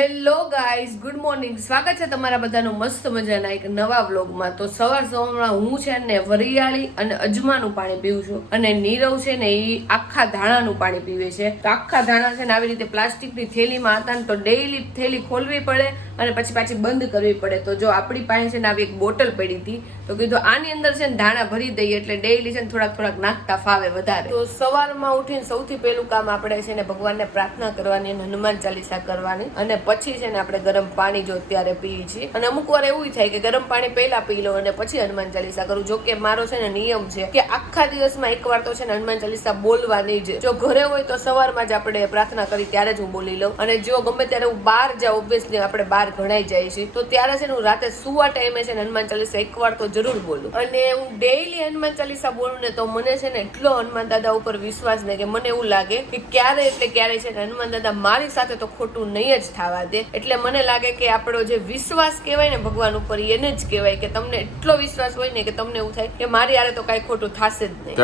Hello guys, good morning. સ્વાગત છે તમારા બધાનું મસ્ત મજાના એક નવા વ્લોગમાં. તો સવાર સવારમાં હું છે ને વરિયાળી અને અજમાનું પાણી પીવું છું અને નીરવ છે ને એ આખા ધાણાનું પાણી પીવે છે. તો આખા ધાણા છે ને આવી રીતે પ્લાસ્ટિકની થેલીમાં હતા ને તો ડેઈલી થેલી ખોલવી પડે અને પછી પાછી બંધ કરવી પડે. તો જો આપણી પાસે છે ને આવી એક બોટલ પડી હતી, તો કીધું આની અંદર છે ને ધાણા ભરી દઈએ એટલે ડેઈલી છે ને થોડાક થોડાક નાખતા ફાવે વધારે. તો સવારમાં ઉઠીને સૌથી પહેલું કામ આપણે છે ને ભગવાનને પ્રાર્થના કરવાની અને હનુમાન ચાલીસા કરવાની અને પછી છે ને આપણે ગરમ પાણી જો અત્યારે પીએ છીએ. અને અમુક વાર એવું થાય કે ગરમ પાણી પહેલા પી લો અને પછી હનુમાન ચાલીસા કરું. જો કે મારો છે ને નિયમ છે કે આખા દિવસમાં એકવાર તો છે ને હનુમાન ચાલીસા બોલવાની જ. જો ઘરે હોય તો સવારમાં જ આપણે પ્રાર્થના કરી ત્યારે જ હું બોલી લઉં. અને જો ગમે ત્યારે હું બહાર જાઉં ઓબ્વિયસલી આપણે બહાર ઘણાઈ જાય છે. તો ત્યારે છે ને હું રાતે સુવા ટાઈમે છે ને હનુમાન ચાલીસા એકવાર તો જરૂર બોલું. અને હું ડેઈલી હનુમાન ચાલીસા બોલું ને તો મને છે ને એટલો હનુમાન દાદા ઉપર વિશ્વાસ ને કે મને એવું લાગે કે ક્યારે એટલે ક્યારે છે ને હનુમાન દાદા મારી સાથે તો ખોટું નહીં જ થવા દે એટલે મને લાગે કે આપણો જે વિશ્વાસ કહેવાય ને ભગવાન ઉપર એને જ કહેવાય કે તમને એટલો વિશ્વાસ હોય ને કે તમને એવું થાય કે મારી હારે તો કાંઈ ખોટું થશે જ નહીં.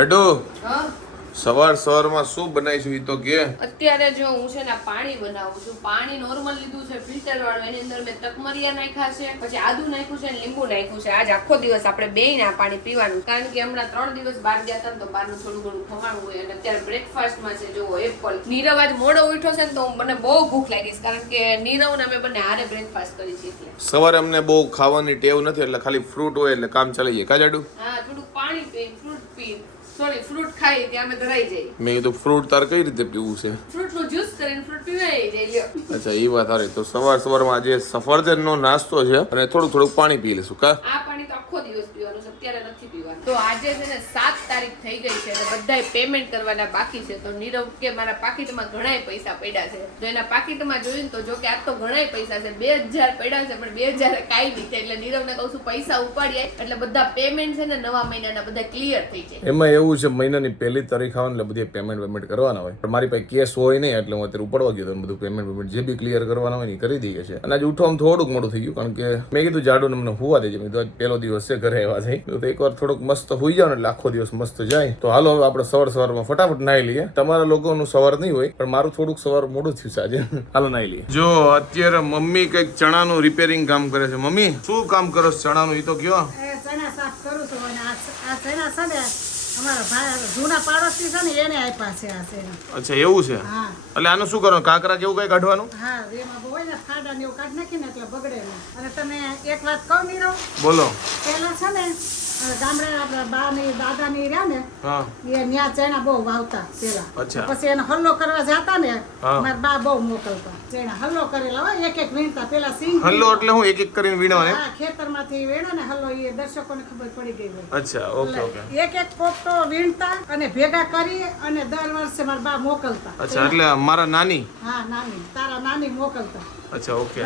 સવાર સવારમાં શું બનાવીશું એ તો કે? અત્યારે જો હું છે ને પાણી બનાવું છું. પાણી નોર્મલ લીધું છે ફિલ્ટર વાળું એની અંદર મેં તકમરિયા નાખ્યા છે પછી આદુ નાખ્યું છે લીંબુ નાખ્યું છે. આજ આખો દિવસ આપણે બે આ પાણી પીવાનું. કારણ કે હમણાં ત્રણ દિવસ બહાર ગયા હતા ને તો બહારનું થોડું ઘણું ખવાણું હોય અને અત્યારે બ્રેકફાસ્ટમાં છે જો એપલ નીરવ આજ મોડો ઉઠ્યો છે ને તો મને બહુ ભૂખ લાગી છે કારણ કે નીરવ ને અમે બંને હારે બ્રેકફાસ્ટ કરી છે એટલે. સવારે અમને બહુ ખાવાની ટેવ નથી એટલે ખાલી ફ્રૂટ હોય એટલે કામ ચાલી જાય. કાજાડું હા થોડું પાણી પી ફ્રૂટ પી. સોરી ફ્રૂટ ખાઈ ત્યાં અમે ધરાઈ જઈએ. મેં કીધું ફ્રૂટ તાર કઈ રીતે પીવું છે? ફ્રૂટનું જ્યુસ કરીને ફ્રૂટ પીવાઈ જાય અચ્છા એ વાત સારી. તો સવાર સવારમાં આજે સફરજનનો નાસ્તો છે. અને થોડું થોડું પાણી પી લેશું કા? આ પાણી તો આખો દિવસ પીવાનું છે અત્યારે નથી તો આજે છે ને સાત તારીખ થઈ ગઈ છે અને બધાય પેમેન્ટ કરવાના બાકી છે. તો નીરવ કે મારા પાકીટમાં ઘણાય પૈસા પડ્યા છે. તો એના પાકીટમાં જોયું તો જો કે આ તો ઘણાય પૈસા છે. બે હજાર પડ્યા છે, પણ બે હજાર કાંઈ નહીં થાય. એટલે નીરવને કહું છું પૈસા ઉપાડી એટલે બધા પેમેન્ટ છે ને નવા મહિનાના બધા ક્લિયર થઈ જાય. એમાં એવું છે, મહિનાની પહેલી તારીખ આવે એટલે બધી પેમેન્ટ પેમેન્ટ કરવાના હોય. પણ મારી પાસે કેસ હોય નહીં, એટલે હું અત્યારે ઉપાડવા ગયો બધું પેમેન્ટ પેમેન્ટ જે બી ક્લિયર કરવાના હોય એ કરી દઈએ છે અને આજે ઉઠવામાં થોડુંક મોડું થઈ ગયું, કારણ કે મેં કીધું જાડુ ને મને હોવા દેજે. મેં કીધું પહેલો દિવસ છે ઘરે આવ્યા થઈ તો એકવાર થોડુંક મસ્ત હુઈ જાવ ને એટલે આખો દિવસ મસ્ત જાય. તો હાલો હવે આપણે સવાર સવારમાં ફટાફટ નાહી લઈએ. તમારા લોકોનું સવાર નહીં હોય પણ મારું થોડુંક સવાર મોડું થયું છે આજે. હાલો નાહી લઈએ. જો અત્યારે મમ્મી કંઈક ચણાનું રિપેરિંગ કામ કરે છે. મમ્મી શું કામ કરો છો ચણાનું? એ તો કયો. ચણા સાફ કરું છું. અને આ આ ચણા છે ને જૂના પાડોશી છે ને એને આપ્યા છે આ અચ્છા એવું છે? એટલે આનું શું કરવાનું? કાંકરા કેવું કઈ કાઢવાનું? હા એમાં હોય ને ખાડા ને એવું કાઢી નાખીને એટલે બગડે અને તમે એક વાત કહું નીરવ બોલો. પેલા છે ને ગામડે આપણા બા ની દાદા ની રહ્યા ને એ ન્યા ચણા બહુ વાવતા પેલા. પછી એને હલ્લો કરવા જતા ને મારા બા બહુ મોકલતા. ચણા હલ્લો કરેલા હોય એક એક વીણતા. પેલા સિંગ હલ્લો એટલે હું એક એક કરીને વીણવાને હા ખેતરમાંથી વીણે ને હલ્લો એ દર્શકોને ખબર પડી ગઈ હોય. અચ્છા ઓકે ઓકે. એક એક પોપટો વીણતા અને ભેગા કરી અને દર વર્ષે મારા બા મોકલતા. અચ્છા એટલે મારા નાની? હા નાની. તારા નાની મોકલતા. અચ્છા ઓકે.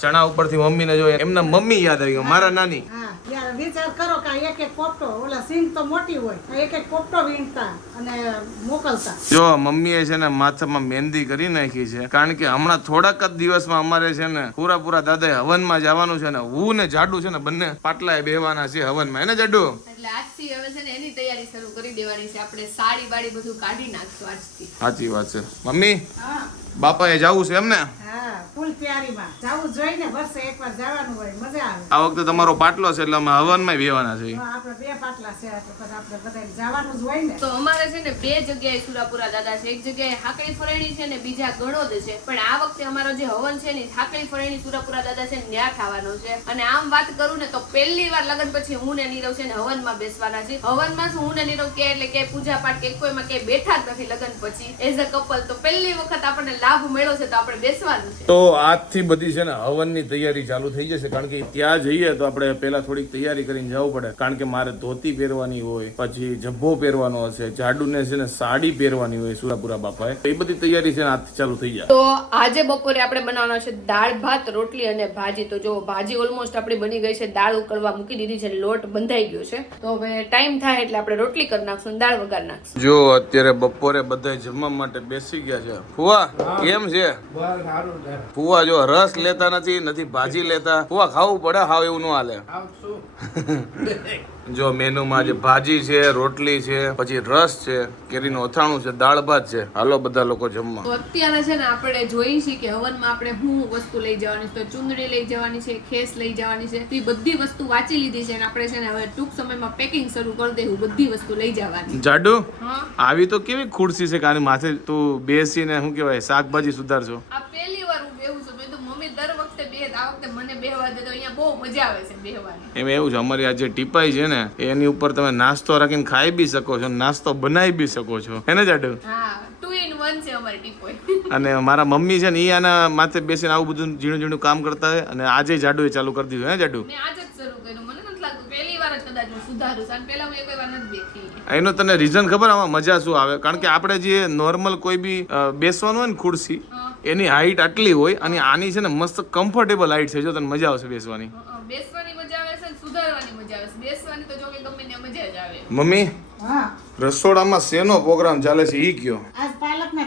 ચણા ઉપરથી મમ્મીને જો એમના મમ્મી યાદ આવી ગયું મારા નાની. હા. યાર વિચાર કરો કે આ એક એક પોપટો ઓલા સિંગ તો મોટી હોય એક એક પોપટો વીણતા અને મોકલતા. જો મમ્મીએ છે ને માથામાં મહેંદી કરી નાખી છે. કારણ કે હમણાં થોડાક જ દિવસમાં અમારે છે ને પૂરા પૂરા દાદાએ હવનમાં જવાનું છે ને હું ને જાડુ છે ને બંને પાટલાએ બેહવાના છે હવનમાં. એને જાડુ? એટલે આજથી હવે છે ને એની તૈયારી શરૂ કરી દેવાની છે. આપણે સાડી બાડી બધું કાઢી નાખશું આજથી. સાચી વાત છે. મમ્મી? હા. બાપાએ જવું છે એમ ને હા ફૂલ તૈયારીમાં. જવું જોઈને વર્ષે એકવાર જવાનું હોય મજા આવે. આ વખતે તમારો પાટલો છે એટલે અમે હવનમાં બેહવાના છે આપણે બે પાટલા છે આપણે બધાને જવાનું જ હોય ને. તો અમારે છે ને બે જગ્યાએ સુરાપુરા દાદા છે. એક જગ્યાએ હાકડી ફરેણી છે ને બીજા ગણોદ છે. પણ આ વખતે અમારો જે હવન છે ને હાકડી ફરેણી સુરાપુરા દાદા છે ને ન્યા થવાનો છે. અને આમ વાત કરું ને તો પહેલી વાર લગન પછી હું ને નીરવ છે ને હવનમાં બેસવાના છે હવનમાં શું હું ને નીરવ કે એટલે કે પૂજા પાઠ કે કોઈમાં કે બેઠા જ નથી લગન પછી. એઝ અ કપલ તો પહેલી વખત આપણને લાભ મળ્યો છે તો આપણે બેસવાનું તો આજથી બધી છે ને હવનની તૈયારી ચાલુ થઈ જશે. કારણ કે ત્યાં જઈએ તો આપણે પહેલા થોડીક તૈયારી કરીને જવું પડે. કારણ કે મારે ધોતી પહેરવાની હોય પછી જબ્બો પહેરવાનો હશે જાડુને છે ને સાડી પહેરવાની હોય સુરાપુરા બાપાએ. એ બધી તૈયારી છે ને આજથી ચાલુ થઈ જાય. તો આજે બપોરે આપણે બનાવવાનો છે દાળ ભાત રોટલી અને ભાજી. તો જો ભાજી ઓલમોસ્ટ આપણી બની ગઈ છે. દાળ ઉકળવા મૂકી દીધી છે. લોટ બંધાઈ ગયો છે. તો હવે ટાઈમ થાય એટલે આપણે રોટલી કરી નાખશું દાળ વઘાર નાખશું. જો અત્યારે બપોરે બધા જમવા માટે બેસી ગયા છે. ફુવા કેમ છે? ફુવા જો રસ લેતા નથી નથી ભાજી લેતા. ફુવા ખાવું પડે હાવ એવું ન હાલે. જો મેનુમાં જે ભાજી છે રોટલી છે પછી રસ છે કેરીનું અથાણું છે દાળ ભાત છે. હાલો બધા લોકો જમવા. અત્યારે છે ને આપણે જોઈ છીએ કે હવનમાં આપણે શું વસ્તુ લઈ જવાની છે? તો ચુંદડી લઈ જવાની છે ખેસ લઈ જવાની છે. તો એ બધી વસ્તુ વાંચી લીધી છે અને આપણે છે ને હવે ટૂંક સમયમાં પેકિંગ શરૂ કરી દેવું બધી વસ્તુ લઈ જવાની. જાડુ આવી તો કેવી ખુરશી છે કે માથે તું બેસીને શું કહેવાય શાકભાજી સુધારશો? આ પહેલી વાર હું બેહું છું મેં તો મમ્મી દર વખતે બે આ વખતે મને બેહવા દે તો અહીંયા બહુ મજા આવે છે બેહવાની. એમ એવું છે અમારી આ જે ટીપાઈ છે ને એની ઉપર તમે નાસ્તો રાખીને ખાઈ બી શકો છો નાસ્તો બનાવી બી શકો છો. હે જાડુ? હા ટુ ઇન વન છે અમારી ટીપોય અને મારા મમ્મી છે ને એ આના માથે બેસીને આવું બધું ઝીણું ઝીણું કામ કરતા હોય અને આજે જાડુએ ચાલુ કરી દીધું હે જાડુ? મેં આજ જ શરૂ કર્યું મને નથી લાગતું પહેલી વાર જ કદાચ હું સુધારું છું પહેલા હું એક વાર નથી બેઠી. એનો તને રીઝન ખબર આમાં મજા શું આવે? કારણ કે આપણે જે નોર્મલ કોઈ બી બેસવાનું હોય ને ખુરશી એની હાઈટ આટલી હોય અને આની છે ને મસ્ત કમ્ફર્ટેબલ હાઈટ છે. જો તને મજા આવશે બેસવાની. બેસવાની મજા આવે છે સુધારવાની મજા આવે છે. બેસવાની તો જો કે ગમે ને મજા જ આવે. મમ્મી હા. રસોડામાં શેનો પ્રોગ્રામ ચાલે છે? ઈ કયો.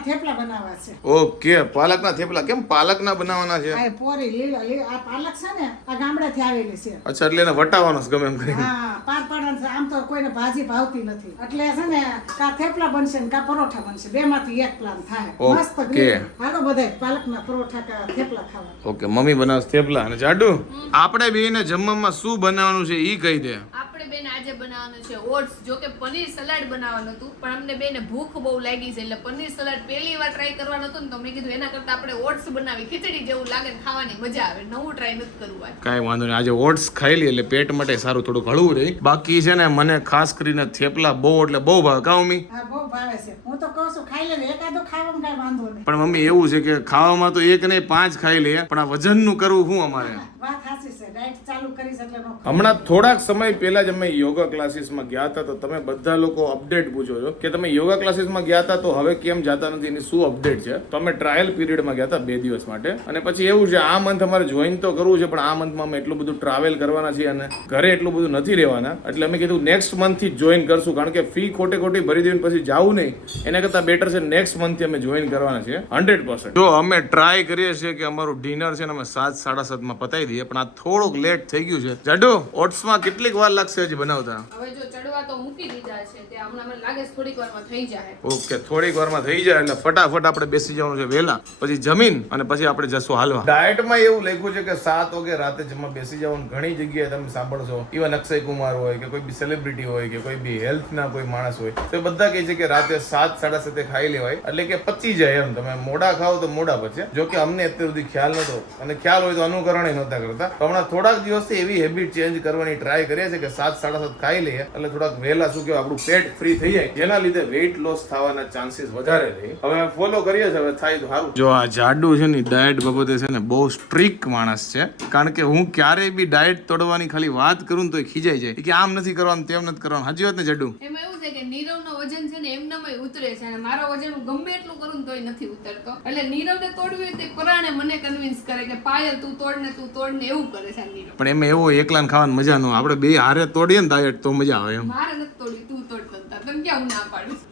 થેપલા બનાવવા છે. ઓકે પાલકના થેપલા. કેમ પાલકના બનાવવાના છે? આ પોરી લીલા લી- આ પાલક છે ને આ ગામડેથી આવેલી છે. અચ્છા એટલે એને વટાવવાનો છે ગમે એમ કરી હા પાર પાડવાનું આમ તો કોઈને ભાજી ભાવતી નથી. એટલે છે ને કા થેપલા બનશે ને કા પરોઠા બનશે. બે માંથી એક પ્લાન થાય. મસ્ત કે હાલો બધા પાલકના પરોઠા કા થેપલા ખાવા. ઓકે મમ્મી બનાવશે થેપલા. અને જાડુ આપણે બેને જમવામાં શું બનાવવાનું છે ઈ કહી દે. આપણે બેન આજે બનાવવાનું છે ઓટ્સ જો કે પનીર સલાડ બનાવવાનું હતું પણ અમને બેને ભૂખ બહુ લાગી છે એટલે પનીર સલાડ પહેલી વાર ટ્રાય કરવાનું હતું ને તો મેં કીધું એના કરતા આપણે ઓટ્સ બનાવી ખીચડી જેવું લાગે ને ખાવાની મજા આવે. નવું ટ્રાય નથી કરવું આજે. કાંઈ વાંધો નહીં આજે ઓટ્સ ખાઈ લઈએ એટલે પેટ માટે સારું થોડું હળવું રહે. બાકી છે ને મને ખાસ કરીને થેપલા બહુ એટલે બહુ ભાવે. કા મમ્મી? બહુ ભાવે છે. હું તો કહું છું ખાઈ લે એકાદો ખાવામાં કઈ વાંધો નહીં. પણ મમ્મી એવું છે કે ખાવામાં તો એક નહીં પાંચ ખાઈ લે. પણ આ વજનનું કરવું શું અમારે? વાત સાચી હમણાં થોડાક સમય પહેલા જ અમે યોગા ક્લાસીસમાં ગયા હતા, તો તમે બધા લોકો અપડેટ પૂછો છો કે તમે યોગા ક્લાસીસમાં ગયા હતા તો હવે કેમ જતા નથી એની શું અપડેટ છે? તો અમે ટ્રાયલ પીરિયડમાં ગયા હતા બે દિવસ માટે. અને પછી એવું છે, આ મંથ અમારે જોઈન તો કરવું છે, પણ આ મંથમાં અમે એટલું બધું ટ્રાવેલ કરવાના છીએ અને ઘરે એટલું બધું નથી રહેવાના. એટલે અમે કીધું નેક્સ્ટ મંથથી જોઈન કરશું, કારણ કે ફી ખોટે ખોટી ભરી દેવી પછી જવું નહીં. એના કરતાં બેટર છે નેક્સ્ટ મંથથી અમે જોઈન કરવાના છીએ. હંડ્રેડ પર્સન્ટ જો અમે ટ્રાય કરીએ છીએ કે અમારું ડિનર છે ને અમે સાત, સાડા સાતમાં પતાવી દઈએ, પણ આ થોડુંક લેટ થઈ ગયું છે. જાડુ ઓટ્સમાં કેટલીક વાર લાગશે હજી બનાવતા? હવે જો ચડવા તો મૂકી દીધા છે તે હમણાં મને લાગે છે થોડીક વારમાં થઈ જાય. ઓકે થોડીક વારમાં થઈ જાય એટલે ફટાફટ આપણે બેસી જવાનું છે વહેલા. પછી જમીન અને પછી આપણે જશું હાલવા. ડાયટમાં એવું લખ્યું છે કે સાત વાગે રાતે જમવા બેસી જવાનું. ઘણી જગ્યાએ તમે સાંભળશો ઇવન અક્ષય કુમાર હોય કે કોઈ બી સેલિબ્રિટી હોય કે કોઈ બી હેલ્થના કોઈ માણસ હોય તો બધા કહે છે કે રાતે સાત સાડા સાતે ખાઈ લેવાય એટલે કે પચી જાય એમ. તમે મોડા ખાઓ તો મોડા પચે. જો કે અમને અત્યાર સુધી ખ્યાલ નતો અને ખ્યાલ હોય તો અનુકરણ નતા કરતા. હમણાં થોડાક દિવસથી એવી હેબિટ ચેન્જ કરવાની ટ્રાય કરીએ છીએ કે સાત સાડા સાત ખાઈ લઈએ એટલે થોડાક વહેલા શું કહેવાય આપણું પેટ ફ્રી થઈ જાય. જેના લીધે વેઇટ લોસ થવાના ચાન્સીસ વધારે રહે. હવે ફોલો કરીએ છીએ હવે થાય તો સારું. જો આ જાડુ છે ને ડાયટ બાબતે છે ને બહુ સ્ટ્રીક માણસ છે. કારણ કે હું ક્યારેય બી ડાયટ તોડવાની ખાલી વાત કરું તો ખીજાઈ જાય. કે આમ નથી કરવાનું તેમ નથી કરવાનું. હાજી વાત ને જાડુ? એમાં એવું છે કે નીરવનો વજન છે ને એમનામાં ઉતરે છે અને મારો વજન હું ગમે એટલું કરું તોય નથી ઉતરતો. એટલે નીરવને તોડવી તે પરાણે મને કન્વિન્સ કરે કે પાયલ તું તોડ ને તું તોડ ને એવું કરે છે. પણ એમાં એવો એકલાને ખાવાની મજા ન આપણે બે હારે તોડીએ ને ડાયટ તો મજા આવે એમ.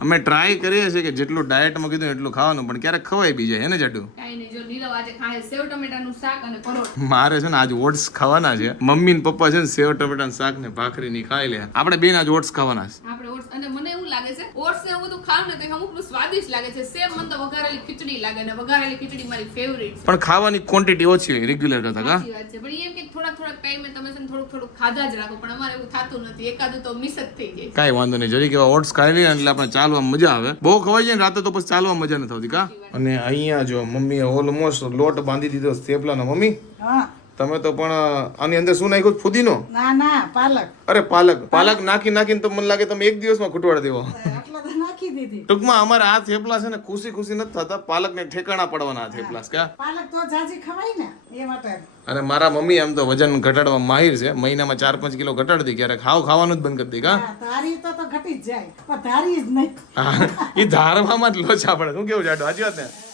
અમે ટ્રાય કરીએ છીએ કે જેટલું ડાયટમાં કીધું એટલું ખાવાનું પણ ક્યારેક ખવાય બી જાય એને ને જાડુ? મારે છે ને આજ ઓટ્સ ખાવાના છે. મમ્મી ને પપ્પા છે ને સેવ ટમેટા શાક ને ભાખરી ની ખાઈ લે. આપણે બેન આજ ઓટ્સ ખાવાના છે. આપણે ઓટ્સ અને લાગે છે? ઓટ્સ ને એવું બધું ખાવ ને તો અમુકનું સ્વાદિષ્ટ લાગે છે. સેમ મને તો વઘારેલી ખીચડી લાગે ને વઘારેલી ખીચડી મારી ફેવરિટ છે. પણ ખાવાની ક્વોન્ટિટી ઓછી હોય રેગ્યુલર કરતા કા? વાત છે. પણ એમ કે થોડા થોડા ટાઈમે તમે છે થોડું થોડુંક ખાધા જ રાખો. પણ અમારે એવું થતું નથી. એકાદું તો મિસ જ થઈ જાય. કાઈ વાંધો નહીં. જરી કેવા ઓટ્સ ખાઈ લઈએ એટલે આપણે ચાલવા મજા આવે. બહુ ખવાઈ જાય ને રાતે તો પછી ચાલવા મજા નથી આવતી કા? અને અહીંયા જો મમ્મીએ ઓલમોસ્ટ લોટ બાંધી દીધો થેપલાનો મમ્મી? હા. તમે તો પણ આની અંદર શું નાખ્યું? ફુદીનો? ના ના પાલક. અરે પાલક. પાલક નાખી નાખીને તો મને લાગે તમે એક દિવસમાં ખૂટવાડી દેવો. નાખી દીધી. ટૂંકમાં અમારા આ થેપલા છે ને ખુશી ખુશી નથી થતા. પાલક ને ઠેકાણા પડવાના આ થેપલા ક્યાં પાલક તો જાજી ખવાય ને એ માટે. અને મારા મમ્મી આમ તો વજન ઘટાડવા માહિર છે. મહિનામાં ચાર પાંચ કિલો ઘટાડી દે ક્યારેક ખાવ ખાવાનું જ બંધ કરી દે કા? ધારી તો તો ઘટી જ જાય પણ ધારી જ નહીં. એ ધારવામાં જ લોચા પડે. શું કેવું જાડો હાજી વાત ને? સાચી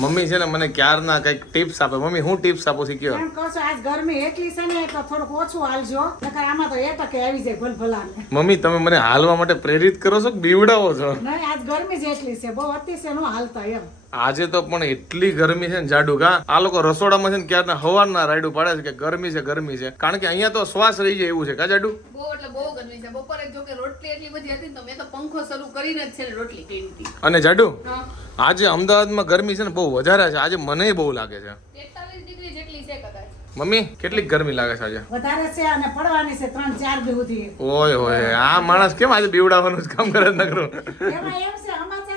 મમ્મી છે ને મને ક્યારના કંઈક ટિપ્સ આપે. મમ્મી હું ટિપ્સ આપું શીખ્યો એમ કહું છું આજ ગરમી એટલી છે ને તો થોડુંક ઓછું હાલજો. નકર આમાં તો એટકે આવી જાય ભલા મમ્મી તમે મને હાલવા માટે પ્રેરિત કરો છો કે બીવડાવો છો? નહીં આજ ગરમી જ એટલી છે. બહુ અતિશય નો હાલતા એમ. આજે તો પણ એટલી ગરમી છે ને જાડુ કા આ લોકો રસોડામાં છે ને ક્યારના હવારના રાયડું પાડે છે કે ગરમી છે ગરમી છે. કારણ કે અહીંયા તો શ્વાસ રહી જાય એવું છે કા જાડુ? બહુ એટલે બહુ ગરમી છે. બપોરે જો કે રોટલી એટલી બધી હતી તો મેં તો પંખો શરૂ કરીને જ છે રોટલી કરી અને જાડુ આજે અમદાવાદમાં ગરમી છે ને બહુ વધારે છે. આજે મને બહુ લાગે છે. તેતાલીસ ડિગ્રી જેટલી છે કદાચ. મમ્મી કેટલી ગરમી લાગે છે આજે? વધારે છે અને પડવાની છે ત્રણ ચાર દી સુધી. ઓય હોય આ માણસ કેમ આજે બીવડાવવાનું જ કામ કરે નકરું? એમાં એમ છે હતું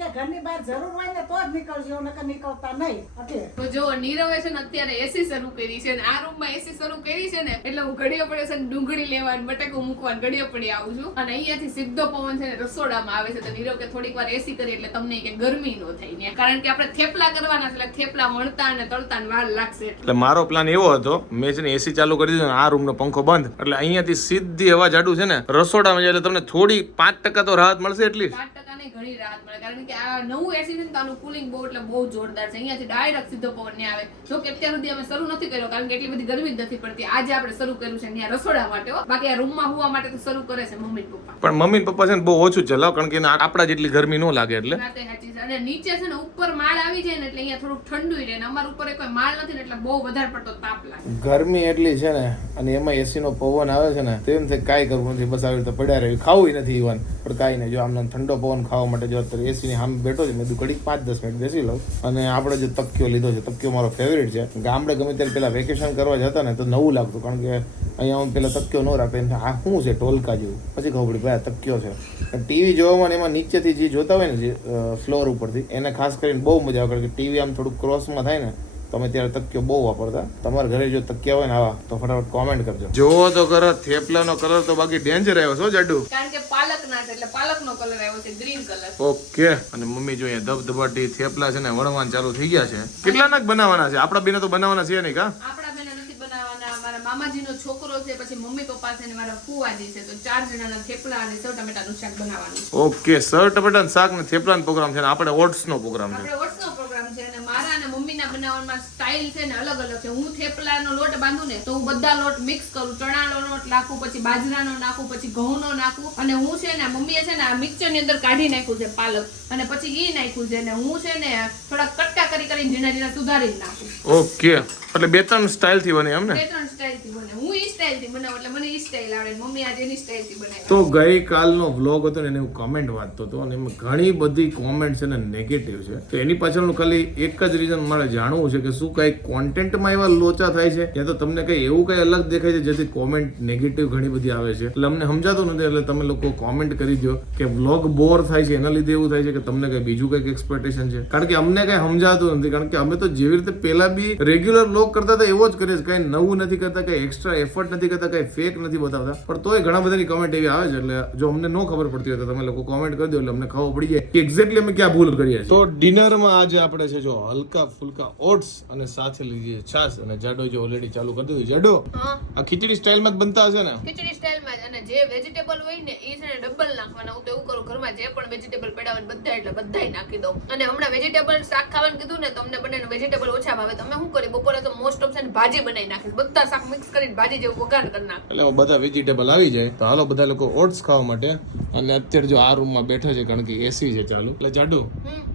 કે ઘરની બહાર જરૂર હોય ને તો જ નીકળજો નકર નીકળતા નહીં. એટલે તો જો નીરવે છે ને અત્યારે એસી શરૂ કરી છે ને આ રૂમમાં એસી શરૂ કરી છે ને એટલે હું ઘડીઓ પડે છે ડુંગળી લેવા ને બટેકું મૂકવા ઘડીઓ પડી આવું છું. અને અહીંયાથી સીધો પવન છે ને રસોડામાં આવે છે. તો નીરવ કે થોડીક વાર એસી કરી એટલે તમને કે ગરમી નો થાય ને. કારણ કે આપણે થેપલા કરવાના છે એટલે થેપલા મળતા અને તળતા ને વાર લાગશે. એટલે. મારો પ્લાન એવો હતો મેં છે ને એસી ચાલુ કરી દીધું ને આ રૂમનો પંખો બંધ. એટલે અહીંયાથી સીધી હવા જાડું છે ને રસોડામાં જાય એટલે તમને થોડી પાંચ ટકા તો રાહત મળશે એટલી પાંચ ટકાની ઘણી રાહત મળે. કારણ કે આ નવું એસી છે ને તો આનું કુલિંગ બહુ એટલે બહુ જોરદાર છે. અહીંયાથી ડાયરેક્ટ સીધો પવન ને આવે. જો કે અત્યાર સુધી અમે શરૂ નથી કર્યો કારણ કે એટલી બધી ગરમી જ નથી પડતી. આજે આપણે શરૂ કર્યું છે ત્યાં રસોડા માટે બાકી આ રૂમમાં હોવા માટે તો શરૂ કરે છે મમ્મી પપ્પા. પણ મમ્મી પપ્પા છે ને બહુ ઓછું ચલાવ કારણ કે આપણા જેટલી ગરમી ન લાગે એટલે. છે. અને નીચે છે ને ઉપર માળ આવી જાય ને એટલે અહીંયા થોડુંક ઠંડુ રહે ને અમારા ઉપર કોઈ માળ નથી ને એટલે બહુ વધારે પડતો તાપ લાગે. ગરમી એટલી છે ને અને એમાં એસી નો પવન આવે છે ને તેમ થાય કાંઈ કરવું નથી. બસ આવી રીતે પડ્યા રહ્યું ખાવું નથી ઈવન પણ કાંઈ નહીં. જો આમને ઠંડો પવન ખાવા માટે જો અત્યારે એસી ની સામે બેઠો છે, મેં કીધું ઘડીક પાંચ દસ મિનિટ બેસી લઉં. અને આપણે જે તકિયો લીધો છે તકિયો મારો ફેવરેટ છે. ગામડે ગમે ત્યારે પેલા વેકેશન કરવા જતા ને તો નવું લાગતું, કારણ કે અહીંયા હું પેલા તકિયો ન રાખે. આ શું છે ટોલકા જેવું? પછી ખબર પડી ભાઈ આ છે. ટીવી જોવામાં એમાં નીચેથી જે જોતા હોય ને, જે ફ્લોર ઉપરથી, એને ખાસ કરીને બહુ મજા આવે, કારણ કે ટીવી આમ થોડુંક ક્રોસમાં થાય ને તમે ત્યારે તકિયો બહુ વાપરતા. તમારા ઘરે જો તકિયા હોય ને આવા તો ફટાફટ કોમેન્ટ કરજો. જોવો તો કરો થેપલાનો કલર તો બાકી ડેન્જર આવ્યો છો જાડુ. કારણ કે પાલક ના છે એટલે પાલકનો કલર આવ્યો છે ગ્રીન કલર ઓકે અને મમ્મી જો અહીંયા ધબધબાટી થેપલા છે ને વણવાન ચાલુ થઈ ગયા છે. કેટલા નાક બનાવવાના છે? આપણા બેને તો બનાવવાના છે નહીં કા? આપણા બેને નથી બનાવવાના મારા મામાજીનો છોકરો છે પછી મમ્મી પપ્પા છે ને મારા ફુવાજી છે તો ચાર જણાના થેપલા અને સેવ ટમેટાનું શાક બનાવવાનું ઓકે સર ટમેટા શાક ને થેપલાનો પ્રોગ્રામ છે ને આપણે ઓટ્સ નો પ્રોગ્રામ છે. આપણે વર્ષનો પ્રોગ્રામ છે અને મારા અને મમ્મીના બનાવવામાં સ્ટાઇલ છે ને અલગ અલગ છે. હું થેપલાનો લોટ બાંધું ને તો હું બધા લોટ મિક્સ કરું. ચણાનો લોટ નાખું પછી બાજરાનો નાખું પછી ઘઉંનો નાખું. અને હું છે ને મમ્મીએ છે ને આ મિક્સરની અંદર કાઢી નાખ્યું છે પાલક. અને પછી ઈ નાખ્યું છે ને હું છે ને થોડા કટકા કરી કરીને ઝીણા ઝીણા સુધારી નાખું. ઓકે એટલે બે ત્રણ સ્ટાઇલથી બને એમ ને? બે ત્રણ સ્ટાઇલથી બને. હું ઈ સ્ટાઇલથી એટલે મને તો ગઈકાલનો વ્લોગ હતો ને એને હું કમેન્ટ વાંચતો હતો અને એમાં ઘણી બધી કોમેન્ટ છે ને નેગેટિવ છે. તો એની પાછળનું ખાલી એક જ રીઝન મારે જાણવું છે કે શું કઈ કોન્ટેન્ટમાં એવા લોચા થાય છે? યા તો તમને કઈ એવું કઈ અલગ દેખાય છે જેથી કોમેન્ટ નેગેટિવ ઘણી બધી આવે છે. એટલે અમને સમજાતું નથી, એટલે તમે લોકો કોમેન્ટ કરી દો કે વ્લોગ બોર થાય છે, એના લીધે એવું થાય છે કે તમને કઈ બીજું કંઈક એક્સપેક્ટેશન છે? કારણ કે અમને કઈ સમજાતું નથી, કારણ કે અમે તો જેવી રીતે પહેલા બી રેગ્યુલર વ્લોગ કરતા હતા, એવો જ કરીએ છીએ. કઈ નવું નથી કરતા, કઈ એક્સ્ટ્રા એફર્ટ નથી કરતા કઈ ફેક નથી બતાવતા. પણ તોય ઘણા બધાની કમેન્ટ એવી આવે છે એટલે જો અમને ન ખબર પડતી હોય તો તમે લોકો કોમેન્ટ કરી દો એટલે અમને ખબર પડી જાય કે એક્ઝેક્ટલી અમે ક્યાં ભૂલ કરીએ તો ડિનરમાં આજે આપણે છે જો હલકા ફુલકા ઓટ્સ અને સાથે લીધી છાશ અને જાડો જો ઓલરેડી ચાલુ કરી દીધું જાડો? આ ખીચડી સ્ટાઇલમાં જ બનતા હશે ને? ખીચડી સ્ટાઇલમાં જ અને જે વેજીટેબલ હોય ને એ છે ને ડબલ નાખવાના. હું તો એવું કરું ઘરમાં જે પણ વેજીટેબલ પડ્યા હોય બધા એટલે બધાય નાખી દઉં. અને હમણાં વેજીટેબલ શાક ખાવાનું કીધું ને તમને બંને વેજીટેબલ ઓછા ભાવે. તમે શું કરી બપોરે તો મોસ્ટ ઓફ છે ને ભાજી બનાવી નાખીશ બધા શાક મિક્સ કરીને ભાજી જેવું વઘાર કરી નાખ એટલે બધા વેજીટેબલ આવી જાય. તો હાલો બધા લોકો ઓટ્સ ખાવા માટે. અને અત્યારે જો આ રૂમમાં બેઠા છે કારણ કે એસી છે ચાલુ. એટલે જાડુ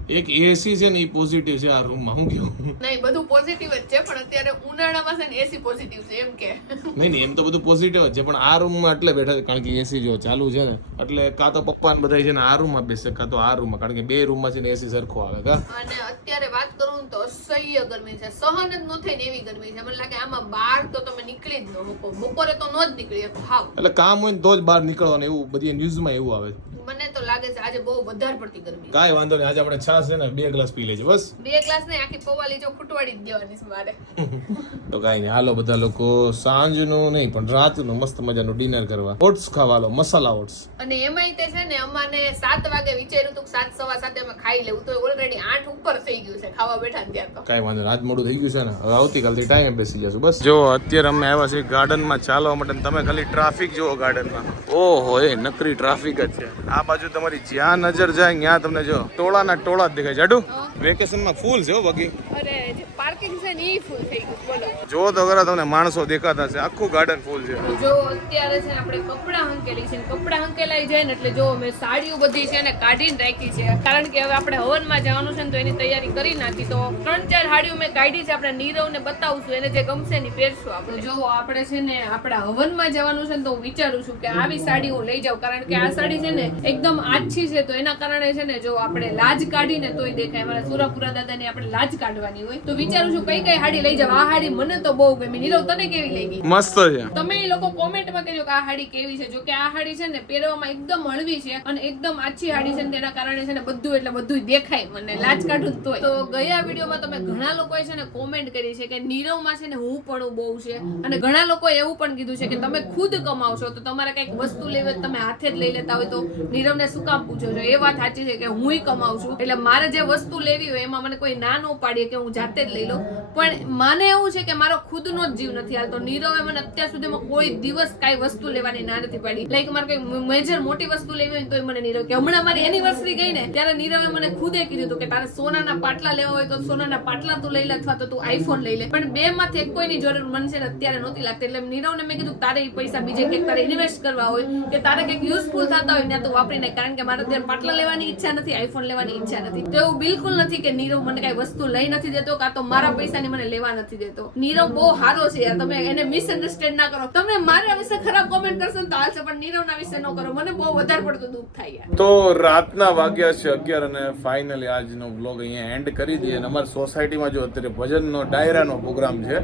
એક એસી છે ને એ પોઝિટિવ છે આ રૂમમાં હું કેવું? નહીં બધું પોઝિટિવ જ છે પણ અત્યારે ઉનાળામાં છે ને એસી પોઝિટિવ છે એમ કે. નહીં નહીં એમ તો બધું પોઝિટિવ જ છે પણ આ રૂમમાં એટલે બેઠા છે કારણ કે એસી જો ચાલુ છે ને એટલે કાં તો પપ્પા ને બધા છે ને આ રૂમમાં બેસે કાં તો આ રૂમમાં કારણ કે બે રૂમમાં છે ને એસી સરખો આવે કા? અને અત્યારે વાત કરું તો અસહ્ય ગરમી છે સહન જ ન થાય ને એવી ગરમી છે. મને લાગે આમાં બહાર તો તમે નીકળી જ ન શકો બપોરે તો ન જ નીકળી શકો હાવ. એટલે કામ હોય ને તો જ બહાર નીકળવાનું એવું બધી ન્યૂઝમાં એવું આવે છે. મને તો લાગે છે આજે બહુ વધારે પડતી ગરમી. કાઈ વાંધો નહીં આજે આપણે છાસ છે ને બે ગ્લાસ પી લેજો બસ. બે ગ્લાસ ને આખી પવાલી જો ખૂટવાડી જ દેવાની છે મારે. તો કાઈ નહીં હાલો બધા લોકો સાંજનું નહીં પણ રાતનું મસ્ત મજાનું ડિનર કરવા. ઓટ્સ ખાવા હાલો મસાલા ઓટ્સ. અને એમાંય તે છે ને અમાને સાત વાગે વિચાર્યું હતું કે સાત સવા સાતે અમે ખાઈ લેવું તો ઓલરેડી આઠ ઉપર થઈ ગયું છે ખાવા બેઠા ત્યાં તો. કાઈ વાંધો નહીં મોડું થઈ ગયું છે ને હવે આવતીકાલથી ટાઈમે બેસી જશું બસ. જો અત્યારે અમે આવ્યા છીએ ગાર્ડનમાં ચાલવા માટે તમે ખાલી ટ્રાફિક જુઓ ગાર્ડનમાં ઓહો એ નકરી ટ્રાફિક જ છે. આ બાજુ તમારી જ્યાં નજર જાય ત્યાં તમને જો ટોળાના ટોળા જ દેખાય જાડુ વેકેશનમાં ફૂલ છે બાકી. અરે પાર્કિંગ છે ને ફૂલ થઈ ગયું. બોલો. જો તો ખરા તમને માણસો દેખાતા છે આખું ગાર્ડન ફૂલ છે. જો અત્યારે છે આપણે કપડાં હંકેલી છે કપડાં હંકેલાઈ જાય ને એટલે જો મેં સાડીઓ બધી છે ને કાઢીને રાખી છે. કારણ કે હવે આપણે હવનમાં જવાનું છે ને તો એની તૈયારી કરી નાખી. તો ત્રણ ચાર સાડીઓ મેં કાઢી છે. આપણે નીરવને બતાવશું એને જે ગમશે ને પહેરશું આપણે. જો આપણે છે ને આપણા હવનમાં જવાનું છે ને તો હું વિચારું છું કે આવી સાડી હું લઈ જાઉં. કારણ કે આ સાડી છે ને એકદમ આછી છે તો એના કારણે છે ને જો આપણે લાજ કાઢીને તોય દેખાય. મારા સુરાપુરા દાદાની આપણે લાજ કાઢવાની હોય. તો વિચારું છું કઈ કઈ હાડી લઈ જાવ. આ હાડી મને તો બહુ ગમી. નીરવ તને કેવી લાગી? મસ્ત છે. તમે એ લોકો કોમેન્ટમાં કહેજો કે આ હાડી કેવી છે. જો કે આ હાડી છે ને પહેરવામાં એકદમ હળવી છે અને એકદમ આછી હાડી છે ને તેના કારણે છે ને બધું એટલે બધું દેખાય મને લાજ કાઢું તોય. તો ગયા વિડીયોમાં તમે ઘણા લોકોએ છે ને કોમેન્ટ કરી છે કે નીરવમાં છે ને હું પણ બહુ છે. અને ઘણા લોકોએ એવું પણ કીધું છે કે તમે ખુદ કમાવશો. તો તમારે કંઈક વસ્તુ લેવી તમે હાથે જ લઈ લેતા હોય તો નીરવને શું કામ પૂછો છો? એ વાત સાચી છે કે હુંય કમાઉં છું. એટલે મારે જે વસ્તુ લેવી હોય એમાં મને કોઈ ના ન પાડીએ કે હું જાતે જ લઈ લઉં. પણ મને એવું છે કે મારો ખુદનો જ જીવ નથી હાલતો. નીરવે મને અત્યાર સુધીમાં કોઈ દિવસ કાંઈ વસ્તુ લેવાની ના નથી પાડી. લાઈક મારે કોઈ મેજર મોટી વસ્તુ લેવી હોય તો મને નીરવ કે હમણાં મારી એનિવર્સરી ગઈ ને, ત્યારે નીરવે મને ખુદે કીધું હતું કે તારે સોનાના પાટલા લેવા હોય તો સોનાના પાટલા તું લઈ લે અથવા તો તું આઈફોન લઈ લે. પણ બે માંથી એક કોઈની જરૂર છે ને અત્યારે નહોતી લાગતી. એટલે નીરવને મેં કીધું તારે એ પૈસા બીજે ક્યાંક તારે ઇન્વેસ્ટ કરવા હોય, કે તારે કંઈક યુઝફુલ થતા હોય ત્યાં તું વાપરી નાખ કારણ કે મારે અત્યારે પાટલા લેવાની ઈચ્છા નથી આઈફોન લેવાની ઈચ્છા નથી. તો એવું બિલકુલ નથી કે નીરવ મને કઈ વસ્તુ લઈ નથી દેતો કાં તો મારા પૈસાની મને લેવા નથી દેતો. નીરવ બહુ સારો છે યાર તમે એને મિસઅન્ડરસ્ટેન્ડ ના કરો. તમે મારા વિશે ખરાબ કોમેન્ટ કરશો તો હાલશે પણ નીરવના વિશે ન કરો. મને બહુ વધારે પડતું દુઃખ થાય તો રાતના વાગ્યા છે અગિયાર અને ફાઇનલી આજનો બ્લોગ અહીંયા એન્ડ કરી દઈએ. અને અમારી સોસાયટીમાં જો અત્યારે ભજનનો ડાયરાનો પ્રોગ્રામ છે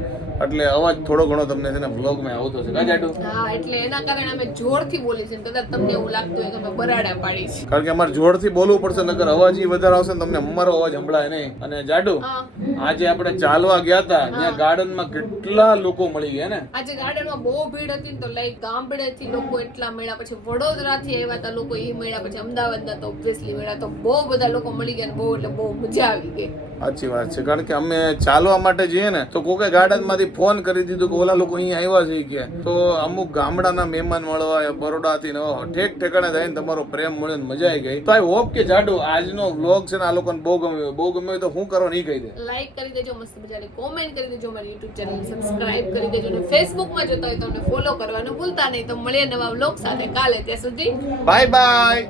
એટલે અવાજ થોડો ઘણો તમને છે ને બ્લોગમાં આવતો છે. કાજાટુ હા એટલે એના કારણે અમે જોરથી બોલી છે કદાચ તમને એવું લાગતું હોય કે બરાડા પાડી છે. કારણ કે અમારે જોરથી બોલવું પડશે નકર અવાજ ઈ વધારે આવશે ને તમને અમારો અવાજ સંભળાય નહીં. અને જાડુ આજે આપણે ચાલવા ગયા હતા ત્યાં ગાર્ડનમાં કેટલા લોકો મળી ગયા ને? આજે ગાર્ડનમાં બહુ ભીડ હતી તો લાઈક ગામડેથી લોકો એટલા મળ્યા પછી વડોદરાથી આવ્યા હતા લોકો એ મળ્યા પછી અમદાવાદના તો ઓબ્વિયસલી મળ્યા. તો બહુ બધા લોકો મળી ગયા બહુ એટલે બહુ મજા આવી ગઈ. સાચી વાત છે કારણ કે અમે ચાલવા માટે જઈએ ને તો કોકે ગાર્ડનમાંથી ફોન કરી દીધું કે ઓલા લોકો અહીંયા આવ્યા છે કે તો અમુક ગામડાના મહેમાન મળવા બરોડા થી ઠેક ઠેકાણે થઈને તમારો પ્રેમ મળ્યો ને મજા આવી ગઈ. તો આઈ હોપ કે જાડુ આજનો વ્લોગ છે ને આ લોકોને બહુ ગમ્યો બહુ ગમ્યો તો હું કરો નહીં કહી દે. લાઈક કરી દેજો મસ્ત મજાની કોમેન્ટ કરી દેજો મારી YouTube ચેનલ સબસ્ક્રાઇબ કરી દેજો અને ફેસબુકમાં જોતા હોય તો અમને ફોલો કરવાનું ભૂલતા નહીં. તો મળીએ નવા વ્લોગ સાથે કાલે ત્યાં સુધી બાય બાય